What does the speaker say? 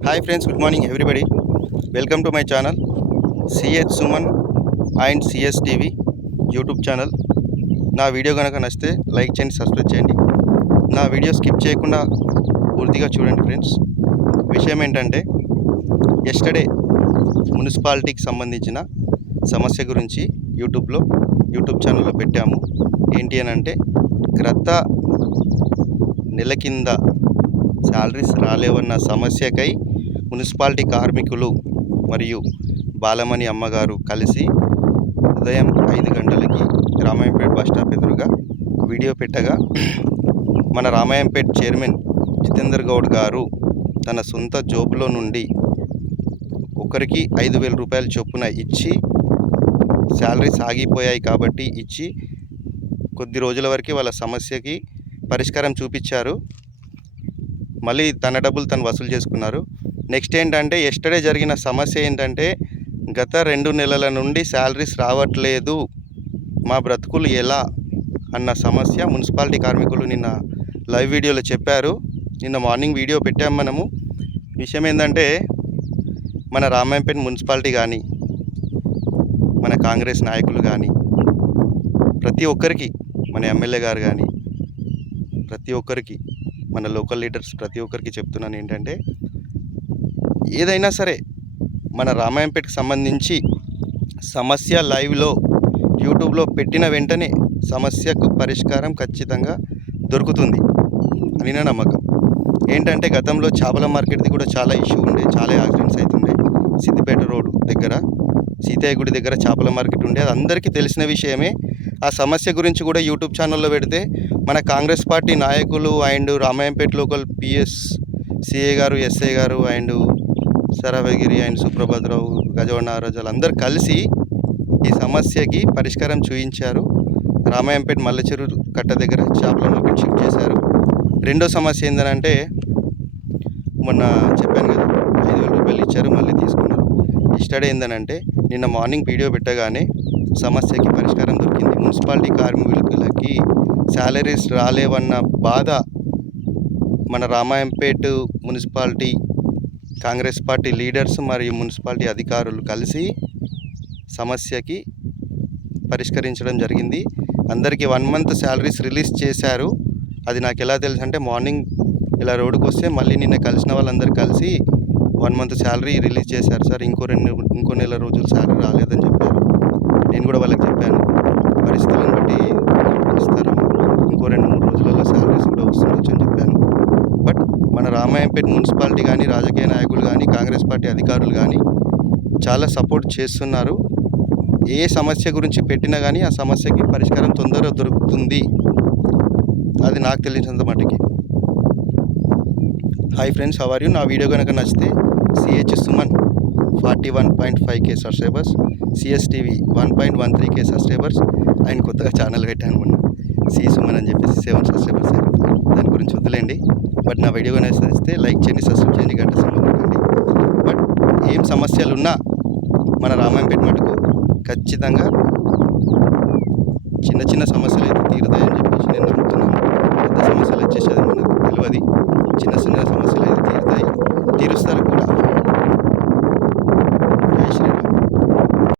Hi friends, good morning everybody. Welcome to my channel CH Suman and CS TV YouTube channel. నా video కనుక నచ్చితే like చేయండి, subscribe చేయండి. నా video skip చేయకుండా పూర్తిగా చూడండి ఫ్రెండ్స్. విషయం ఏంటంటే ఎస్టర్డే మున్సిపాలిటీకి సంబంధించిన సమస్య గురించి యూట్యూబ్ ఛానల్లో పెట్టాము. ఏంటి అని అంటే గత నెల కింద శాలరీస్ రాలేవన్న సమస్యకై మున్సిపాలిటీ కార్మికులు మరియు బాలమణి అమ్మగారు కలిసి ఉదయం 5 గంటలకి రామాయంపేట బస్ స్టాప్ ఎదురుగా వీడియో పెట్టగా మన రామాయంపేట చైర్మన్ జితేందర్ గౌడ్ గారు తన సొంత జోబులో నుండి ఒకరికి 5,000 రూపాయల చొప్పున ఇచ్చి శాలరీస్ ఆగిపోయాయి కాబట్టి ఇచ్చి కొద్ది రోజుల వరకు వాళ్ళ సమస్యకి పరిష్కారం చూపించారు. మళ్ళీ తన డబ్బులు తను వసూలు చేసుకున్నారు. నెక్స్ట్ ఏంటంటే ఎస్టర్డే జరిగిన సమస్య ఏంటంటే గత 2 నెలల నుండి శాలరీస్ రావట్లేదు, మా బ్రతుకులు ఎలా అన్న సమస్య మున్సిపాలిటీ కార్మికులు నిన్న లైవ్ వీడియోలో చెప్పారు. నిన్న మార్నింగ్ వీడియో పెట్టాము మనము. విషయం ఏంటంటే మన రామాయంపేట మున్సిపాలిటీ కానీ మన కాంగ్రెస్ నాయకులు కానీ ప్రతి ఒక్కరికి, మన ఎమ్మెల్యే గారు కానీ ప్రతి ఒక్కరికి, మన లోకల్ లీడర్స్ ప్రతి ఒక్కరికి చెప్తున్నాను ఏంటంటే ఏదైనా సరే మన రామాయంపేటకి సంబంధించి సమస్య లైవ్లో యూట్యూబ్లో పెట్టిన వెంటనే సమస్యకు పరిష్కారం ఖచ్చితంగా దొరుకుతుంది అని నా నమ్మకం. ఏంటంటే గతంలో చేపల మార్కెట్ది కూడా చాలా ఇష్యూ ఉండే, చాలా యాక్సిడెంట్స్ అవుతుండే. సిద్దిపేట రోడ్ దగ్గర సీతయ్య గుడి దగ్గర చేపల మార్కెట్ ఉండే, అది అందరికీ తెలిసిన విషయమే. ఆ సమస్య గురించి కూడా యూట్యూబ్ ఛానల్లో పెడితే మన కాంగ్రెస్ పార్టీ నాయకులు and Ramayampet local PS CA గారు, ఎస్ఐ గారు అండ్ సరవగిరి అండ్ సుప్రభద్రావు, గజవాడ నాగరాజు అందరూ కలిసి ఈ సమస్యకి పరిష్కారం చూపించారు. రామాయంపేట మల్లచెరు కట్ట దగ్గర చేపల మార్కెట్ షిఫ్ట్ చేశారు. రెండో సమస్య ఏంటంటే మొన్న చెప్పాను కదా, 5,000 రూపాయలు ఇచ్చారు, మళ్ళీ తీసుకున్నారు. ఇస్టర్డే ఏంటంటే నిన్న మార్నింగ్ వీడియో పెట్టగానే సమస్యకి పరిష్కారం దొరికింది. మున్సిపాలిటీ కార్మికులకి శాలరీస్ రాలేవన్న బాధ మన Ramayampet municipality Congress party leaders మరియు మున్సిపాలిటీ అధికారులు కలిసి సమస్యకి పరిష్కరించడం జరిగింది. అందరికీ 1 మంత్ శాలరీస్ రిలీజ్ చేశారు. అది నాకు ఎలా తెలుసు అంటే మార్నింగ్ ఇలా రోడ్డుకు వస్తే మళ్ళీ నిన్న కలిసిన వాళ్ళందరూ కలిసి 1 మంత్ శాలరీ రిలీజ్ చేశారు సార్, ఇంకో నెల రోజులు శాలరీ రాలేదని చెప్పారు. నేను కూడా వాళ్ళకి చెప్పాను, పరిస్థితులను బట్టి ఇస్తారమ్మా, ఇంకో 2-3 రోజులలో శాలరీస్ కూడా వస్తుండొచ్చు అని చెప్పాను. బట్ మన రామాయంపేట మున్సిపాలిటీ కానీ, రాజకీయ నాయకులు కానీ, కాంగ్రెస్ పార్టీ అధికారులు కానీ చాలా సపోర్ట్ చేస్తున్నారు. ఏ సమస్య గురించి పెట్టినా కానీ ఆ సమస్యకి పరిష్కారం తొందరగా దొరుకుతుంది, అది నాకు తెలిసినంత మటుకి. Hi friends, how are you? నా వీడియో కనుక నచ్చితే CH Suman 41.5K subscribers, CS TV 1.13K subscribers and కొత్తగా ఛానల్ పెట్టాను మొన్న సి సుమన్ అని చెప్పేసి 7 సబ్స్క్రైబర్స్. దాని గురించి వద్దులేండి. బట్ నా వీడియో కనుక నచ్చితే లైక్ చేయండి, సబ్స్క్రైబ్ చేయండి, గంట సింబల్ పెట్టండి. బట్ ఏం సమస్యలు ఉన్నా మన రామాయంపేట మటుకు ఖచ్చితంగా చిన్న చిన్న సమస్యలు అయితే తీరుతాయని చెప్పేసి నేను నమ్ముతున్నాను. పెద్ద సమస్యలు వచ్చేసి అది మనకు తెలియదు, చిన్న చిన్న